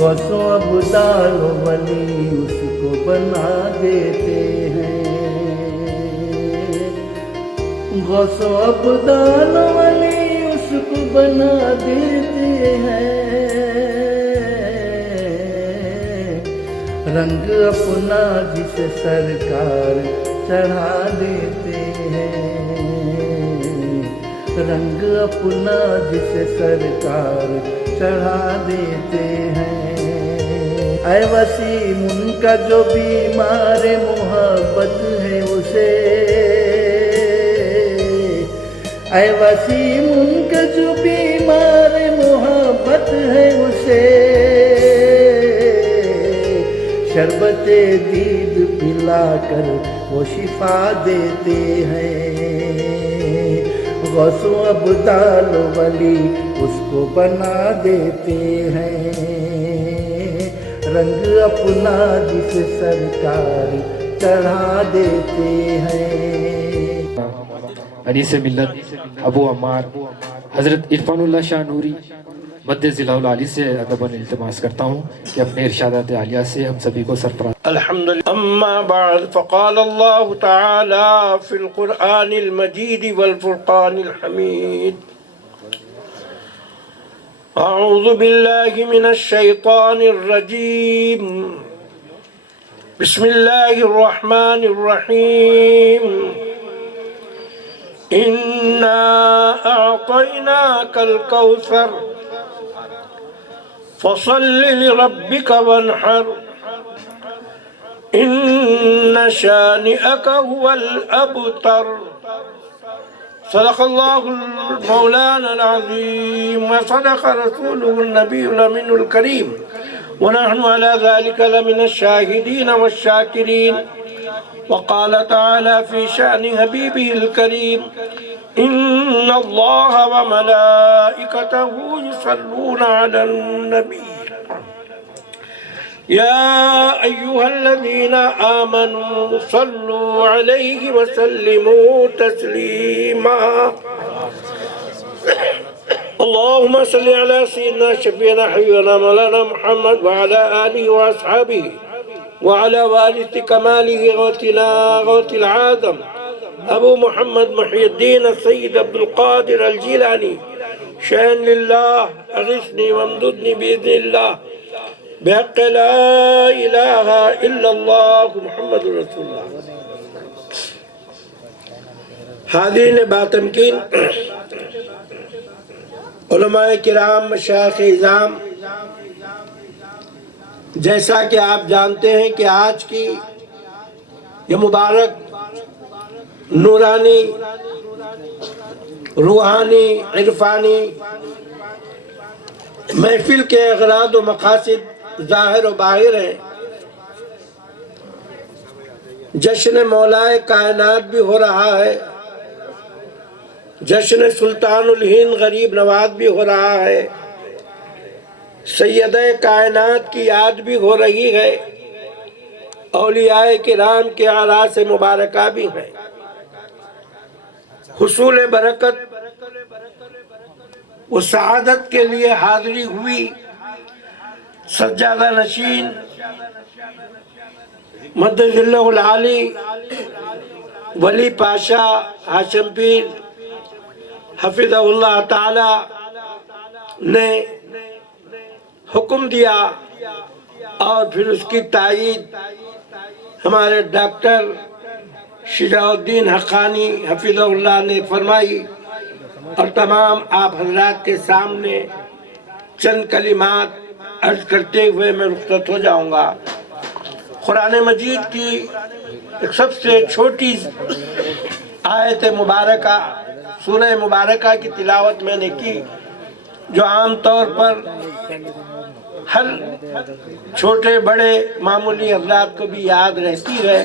غوث و ابدال ولی اس کو بنا دیتے ہیں، غوث و ابدال ولی اس کو بنا دیتے ہیں، رنگ اپنا جسے سرکار چڑھا دیتے ہیں، رنگ اپنا جسے سرکار چڑھا دیتے ہیں۔ اے وسیم ان کا جو بیمار محبت ہے اسے، اے وسیم ان کا جو بیمار محبت ہے اسے، شربت دید پلا کر وہ شفا دیتے ہیں، غوث و ابدال ولی اس کو بنا دیتے ہیں، رنگ اپنا جسے سرکار چڑھا دیتے ہیں۔ حدیث ملت ابو عمار حضرت عرفان اللہ شاہ نوری مد ضلع العالی سے ادباً التماس کرتا ہوں کہ اپنے ارشادات عالیہ سے ہم سبھی کو سرفراز۔ الحمد لله. أما بعد فقال الله تعالى في القرآن المجيد والفرقان الحميد: أعوذ بالله من الشيطان الرجيم، بسم الله الرحمن الرحيم، إنا أعطيناك الكوثر فصل لربك وانحر إن شانئك هو الأبتر۔ صدق الله مولانا العظيم وصدق رسوله النبي الأمين الكريم، ونحن على ذلك لمن الشاهدين والشاكرين۔ وقال تعالى في شأن حبيبه الكريم: إن الله وملائكته يصلون على النبي يا أيها الذين آمنوا صلوا عليه وسلموا تسليما۔ اللهم صل على سيدنا شفيعنا حبيبنا مولانا محمد وعلى آله وأصحابه وعلى والد كماله غوثنا غوث العادم أبو محمد محي الدين السيد عبد القادر الجيلاني، شأن لله أغثني وامددني بإذن الله بحق لا الہ الا اللہ محمد رسول اللہ۔ حاضرین باتمکین، علماء کرام، مشایخ اعظام، جیسا کہ آپ جانتے ہیں کہ آج کی یہ مبارک نورانی، روحانی، عرفانی محفل کے اغراض و مقاصد ظاہر و باہر ہیں۔ جشن مولائے کائنات بھی ہو رہا ہے، جشن سلطان الہند غریب نواز بھی ہو رہا ہے، سیدہ کائنات کی یاد بھی ہو رہی ہے، اولیاء کرام کے اعراس مبارکہ بھی ہیں۔ حصول برکت و سعادت کے لیے حاضری ہوئی سجادہ نشین مد ذلہ العالی ولی پاشا ہاشم پیر حفظہ اللہ تعالی نے حکم دیا، اور پھر اس کی تائید ہمارے ڈاکٹر شجاع الدین حقانی حفظہ اللہ نے فرمائی، اور تمام آپ حضرات کے سامنے چند کلمات عرض کرتے ہوئے میں رخصت ہو جاؤں گا۔ قرآن مجید کی ایک سب سے چھوٹی آیت مبارکہ، سورہ مبارکہ کی تلاوت میں نے کی، جو عام طور پر ہر چھوٹے بڑے معمولی حضرات کو بھی یاد رہتی ہے،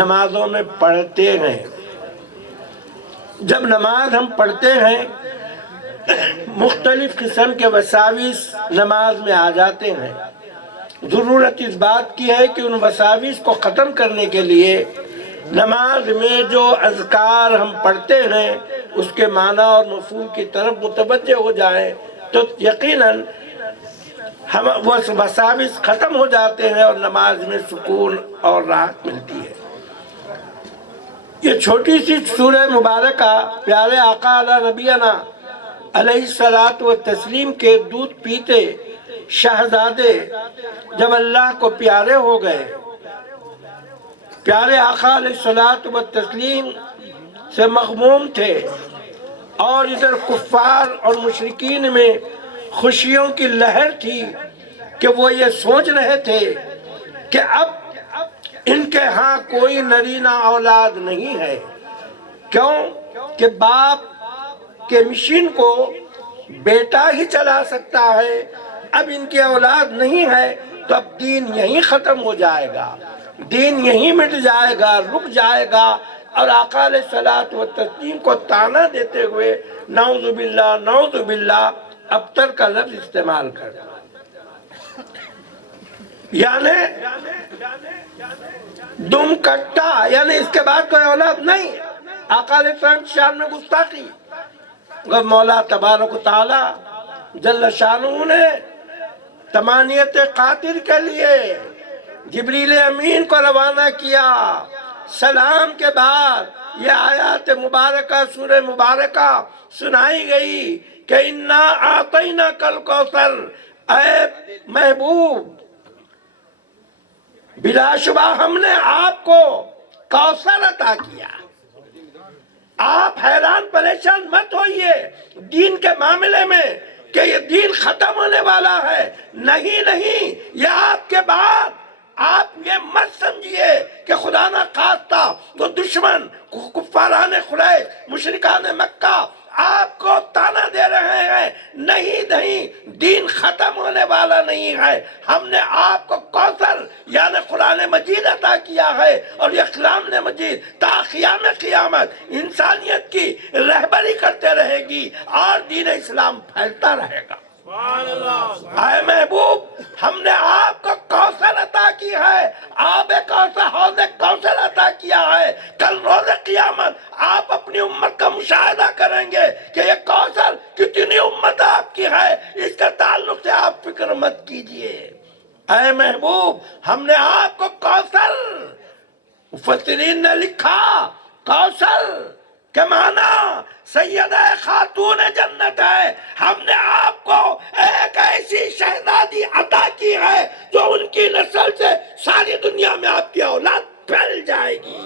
نمازوں میں پڑھتے ہیں۔ جب نماز ہم پڑھتے ہیں مختلف قسم کے وساوس نماز میں آ جاتے ہیں، ضرورت اس بات کی ہے کہ ان وساوس کو ختم کرنے کے لیے نماز میں جو اذکار ہم پڑھتے ہیں اس کے معنی اور مفہوم کی طرف متوجہ ہو جائیں، تو یقیناً ہم وہ وساوس ختم ہو جاتے ہیں اور نماز میں سکون اور راحت ملتی ہے۔ یہ چھوٹی سی سورہ مبارکہ پیارے آقا علی نبینا علیہ الصلوۃ والتسلیم کے دودھ پیتے شہزادے جب اللہ کو پیارے ہو گئے، پیارے آقا علیہ الصلوۃ والتسلیم سے مغموم تھے، اور ادھر کفار اور مشرکین میں خوشیوں کی لہر تھی کہ وہ یہ سوچ رہے تھے کہ اب ان کے ہاں کوئی نرینہ اولاد نہیں ہے۔ کیوں کہ باپ کے مشین کو بیٹا ہی چلا سکتا ہے، اب ان کی اولاد نہیں ہے تو اب دین یہیں ختم ہو جائے گا، دین یہیں مٹ جائے گا، رک جائے گا۔ اور آقا علیہ الصلوۃ والتسلیم کو طعنہ دیتے ہوئے نعوذ باللہ نعوذ باللہ ابتر کا لفظ استعمال کر، یعنی دم کٹا، یعنی اس کے بعد کوئی اولاد نہیں۔ آقا علیہ السلام کی شان میں گستاخی۔ مولا تبارک و تعالی جل شانہ نے تمانیت قاتل کے لیے جبریل امین کو روانہ کیا۔ سلام کے بعد یہ آیات مبارکہ سورہ مبارکہ سنائی گئی کہ انا اعطیناک الکوثر، اے محبوب بلا شبہ ہم نے آپ کو کوثر عطا کیا۔ آپ حیران پریشان مت ہوئیے دین کے معاملے میں کہ یہ دین ختم ہونے والا ہے، نہیں نہیں، یہ آپ کے بعد آپ یہ مت سمجھیے کہ خدا نہ خواستہ وہ دشمن کفاران قریش مشرکان مکہ آپ کو طعنہ دے رہے ہیں، نہیں نہیں، دین ختم ہونے والا نہیں ہے۔ ہم نے آپ کو کوثر یعنی قرآن مجید عطا کیا ہے، اور یہ کلام مجید تا قیام قیامت انسانیت کی رہبری کرتے رہے گی اور دین اسلام پھیلتا رہے گا۔ اے محبوب ہم نے آپ کو کوثر عطا کی ہے، آب کوثر حوض کوثر عطا کیا ہے۔ کل روز قیامت آپ اپنی امت کا مشاہدہ کریں گے کہ یہ کوثر کتنی امت آپ کی ہے، اس کے تعلق سے آپ فکر مت کیجئے۔ اے محبوب ہم نے آپ کو کوثر، مفسرین نے لکھا کوثر کے معنی سیدہ خاتون جنت ہے۔ ہم نے آپ کو ایک ایسی شہزادی عطا کی ہے جو ان کی نسل سے ساری دنیا میں آپ کی اولاد پھیل جائے گی۔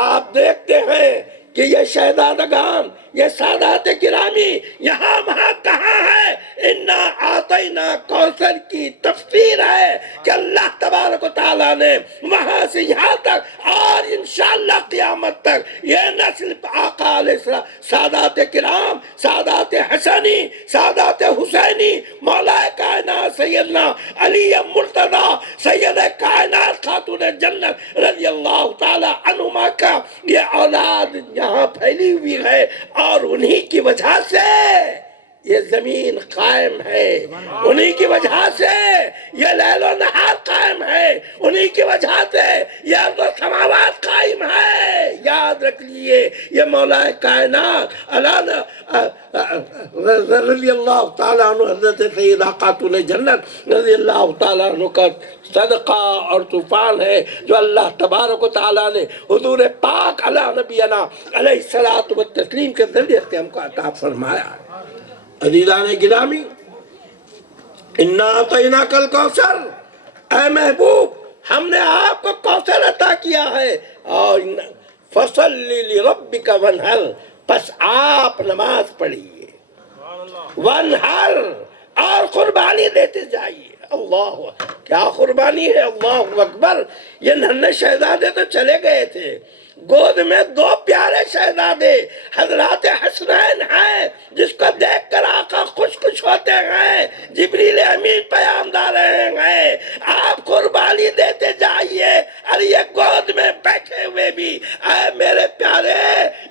آپ دیکھتے ہیں کہ یہ شہزادگان، یہ سادات گرامی یہاں وہاں کہاں ہے؟ انا اعطینا کوثر کی تفسیر ہے کہ اللہ تبارک و تعالیٰ نے وہاں سے یہاں تک اور انشاءاللہ قیامت تک یہ نسل آقا علیہ السلام، سادات کرام، سادات حسنی، سادات حسینی، مولا کائنات سیدنا علی مرتضی، سید کائنات خاتون جنت رضی اللہ تعالی عنہما کا یہ اولاد یہاں پھیلی ہوئی ہے، اور انہی کی وجہ سے یہ زمین قائم ہے، انہی کی وجہ سے یہ لیل و نہار قائم ہے، انہی کی وجہ سے یہ ارض و سماوات قائم ہے۔ یاد رکھ لیے یہ مولا کائنات رضی اللہ تعالیٰ عنہ حضرت سیدہ خاتون جنت رضی اللہ تعالیٰ عنہ کا صدقہ اور طوفان ہے جو اللہ تبارک و تعالیٰ نے حضور پاک علی نبینا علیہ الصلوۃ والتسلیم کے ذریعے سے ہم کو عطا فرمایا ہے۔ عزیزان گرامی، انا اعطیناک الکوثر، اے محبوب ہم نے آپ کو کوثر عطا کیا ہے، اور فصلی لربک وانحر، پس آپ نماز پڑھیے، وانحر، اور قربانی دیتے جائیے۔ اللہ کیا قربانی ہے، اللہ اکبر۔ یہ ننھے شہزادے تو چلے گئے تھے، گود میں دو پیارے شہزادے حضرات حسنین ہیں جس کو دیکھ کر آقا خوش خوش ہوتے ہیں، جبریل امین پیام دے رہے ہیں آپ قربانی دیتے جائیے، اور یہ گود میں بیٹھے ہوئے بھی اے میرے پیارے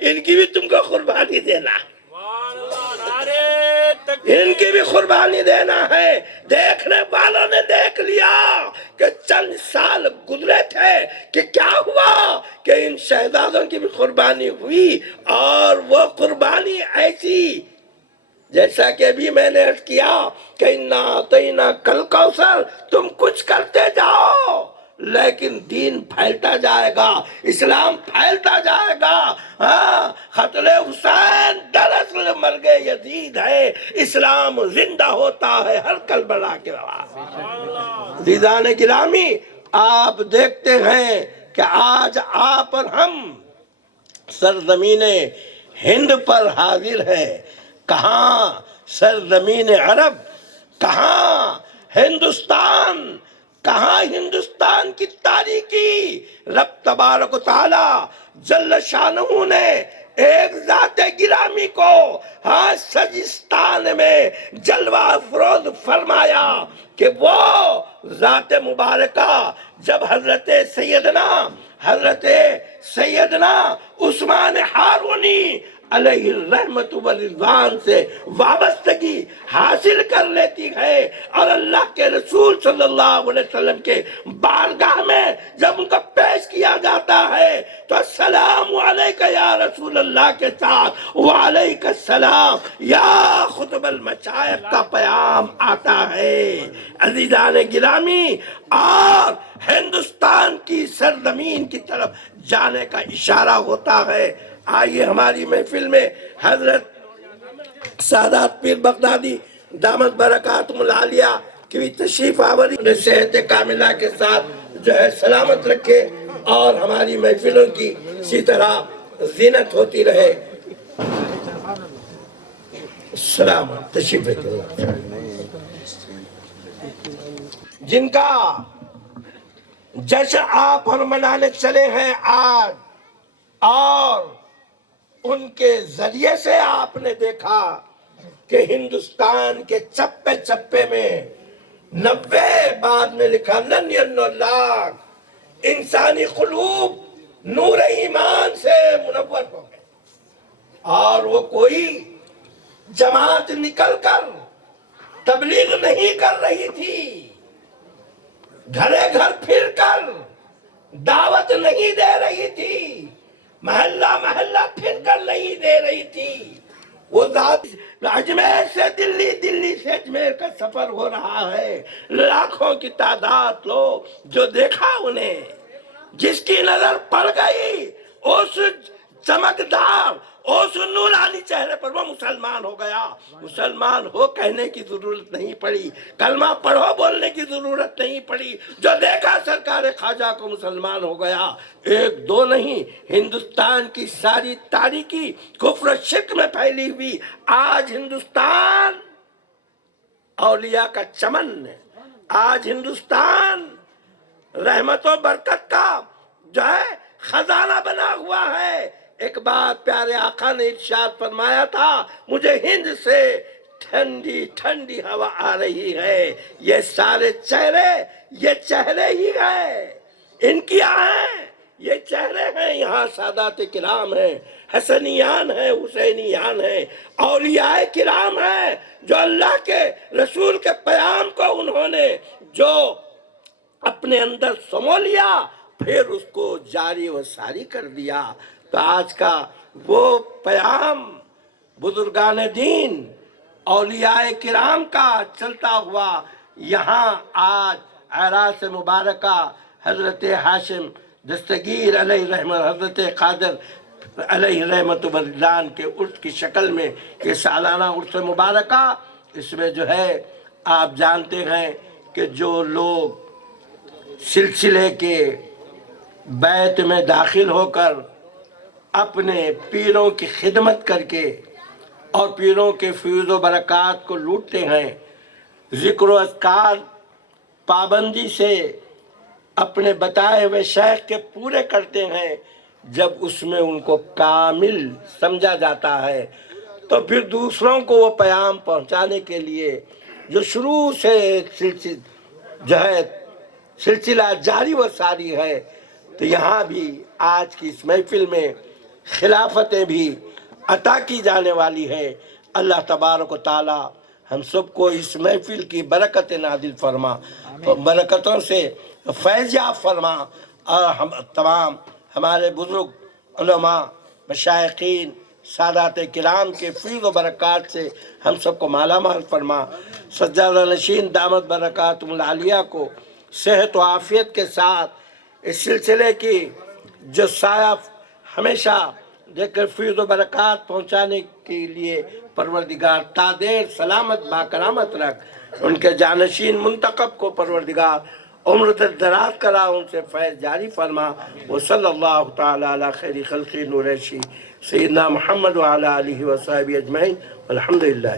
ان کی بھی تم کو قربانی دینا، ان کی بھی قربانی دینا ہے۔ دیکھنے والوں نے دیکھ لیا کہ چند سال گزرے تھے کہ کیا ہوا کہ ان شہزادوں کی بھی قربانی ہوئی، اور وہ قربانی ایسی جیسا کہ ابھی میں نے عرض کیا کہ انا اعطینا کل کوثر، تم کچھ کرتے جاؤ لیکن دین پھیلتا جائے گا، اسلام پھیلتا جائے گا۔ ہاں، قتل حسین دراصل مرگ یزید ہے، اسلام زندہ ہوتا ہے ہر کربلا کے رواج۔ عزیزان گرامی، آپ دیکھتے ہیں کہ آج آپ اور ہم سرزمین ہند پر حاضر ہے، کہاں سرزمین عرب، کہاں ہندوستان، کہاں ہندوستان کی تاریخی رب تبارک و تعالی جل شانہ نے ایک ذات گرامی کو ہاں سجستان میں جلوہ افروز فرمایا کہ وہ ذات مبارکہ جب حضرت سیدنا عثمان ہارونی علیہ الرحمت والرضوان سے وابستگی حاصل کر لیتی ہے اور اللہ کے رسول صلی اللہ علیہ وسلم کے بارگاہ میں جب ان کا پیش کیا جاتا ہے تو السلام علیکہ یا رسول اللہ کے ساتھ وعلیکہ السلام یا خطب المشائخ کا پیام آتا ہے۔ عزیزان گرامی، اور ہندوستان کی سرزمین کی طرف جانے کا اشارہ ہوتا ہے۔ آئیے ہماری محفل میں حضرت سادات پیر بغدادی دامت برکاتہم العالیہ کی بھی تشریف آوری، صحت کاملہ کے ساتھ جو ہے سلامت رکھے اور ہماری محفلوں کی اسی طرح زینت ہوتی رہے۔ السلام تشریف رکھے۔ جن کا جشن آپ ہم منانے چلے ہیں آج، اور ان کے ذریعے سے آپ نے دیکھا کہ ہندوستان کے چپے چپے میں 90 بعد میں لکھا 99 لاکھ انسانی قلوب نور ایمان سے منور ہو گئے، اور وہ کوئی جماعت نکل کر تبلیغ نہیں کر رہی تھی، گھرے گھر پھر کر دعوت نہیں دے رہی تھی، محلہ محلہ پھر کر نہیں دے رہی تھی۔ وہ ذات اجمیر سے دلی، دلی سے اجمیر کا سفر ہو رہا ہے، لاکھوں کی تعداد لوگ جو دیکھا انہیں، جس کی نظر پڑ گئی اس چمکدار اس نورانی چہرے پر، وہ مسلمان ہو گیا۔ مسلمان ہو کہنے کی ضرورت نہیں پڑی، کلمہ پڑھو بولنے کی ضرورت نہیں پڑی، جو دیکھا سرکار خواجہ کو مسلمان ہو گیا۔ ایک دو نہیں، ہندوستان کی ساری تاریکی کفر و شرک میں پھیلی ہوئی آج ہندوستان اولیاء کا چمن ہے، آج ہندوستان رحمت و برکت کا جو ہے خزانہ بنا ہوا ہے۔ ایک بات پیارے آقا نے ارشاد فرمایا تھا، مجھے ہند سے ٹھنڈی ٹھنڈی ہوا آ رہی ہے، یہ سارے چہرے یہ چہرے ہی ہیں، ان کی آہیں یہ چہرے ہیں، یہاں سادات کرام ہیں، حسنیان ہیں، حسینیان ہیں، اولیاء کرام ہیں، جو اللہ کے رسول کے پیام کو انہوں نے جو اپنے اندر سمو لیا، پھر اس کو جاری و ساری کر دیا۔ تو آج کا وہ پیام بزرگان دین اولیاء کرام کا چلتا ہوا یہاں آج اعراس مبارکہ حضرت ہاشم دستگیر علیہ رحمت، حضرت قادر علیہ رحمت والرضوان کے عرس کی شکل میں یہ سالانہ عرس مبارکہ، اس میں جو ہے آپ جانتے ہیں کہ جو لوگ سلسلے کے بیت میں داخل ہو کر اپنے پیروں کی خدمت کر کے اور پیروں کے فیض و برکات کو لوٹتے ہیں، ذکر و اذکار پابندی سے اپنے بتائے ہوئے شیخ کے پورے کرتے ہیں، جب اس میں ان کو کامل سمجھا جاتا ہے تو پھر دوسروں کو وہ پیام پہنچانے کے لیے جو شروع سے سلسلہ جاری و ساری ہے، تو یہاں بھی آج کی اس محفل میں خلافتیں بھی عطا کی جانے والی ہے۔ اللہ تبارک و تعالی ہم سب کو اس محفل کی برکت نازل فرما، برکتوں سے فیض یاب فرما، اور ہم تمام ہمارے بزرگ علماء مشائقین سادات کرام کے فیض و برکات سے ہم سب کو مالا مال فرما۔ سجادہ نشین دامت برکاتہم العالیہ کو صحت و عافیت کے ساتھ اس سلسلے کی جو سایہ ہمیشہ دیکھ فیض و برکات پہنچانے کے لیے پروردگار تا دیر سلامت با کرامت رکھ، ان کے جانشین منتخب کو پروردگار عمر دراز کرا، ان سے فیض جاری فرما۔ وصلی اللہ تعالی علی خیر خلق نور شی سیدنا محمد وعلی آلہ وصحبہ اجمعین، الحمدللہ۔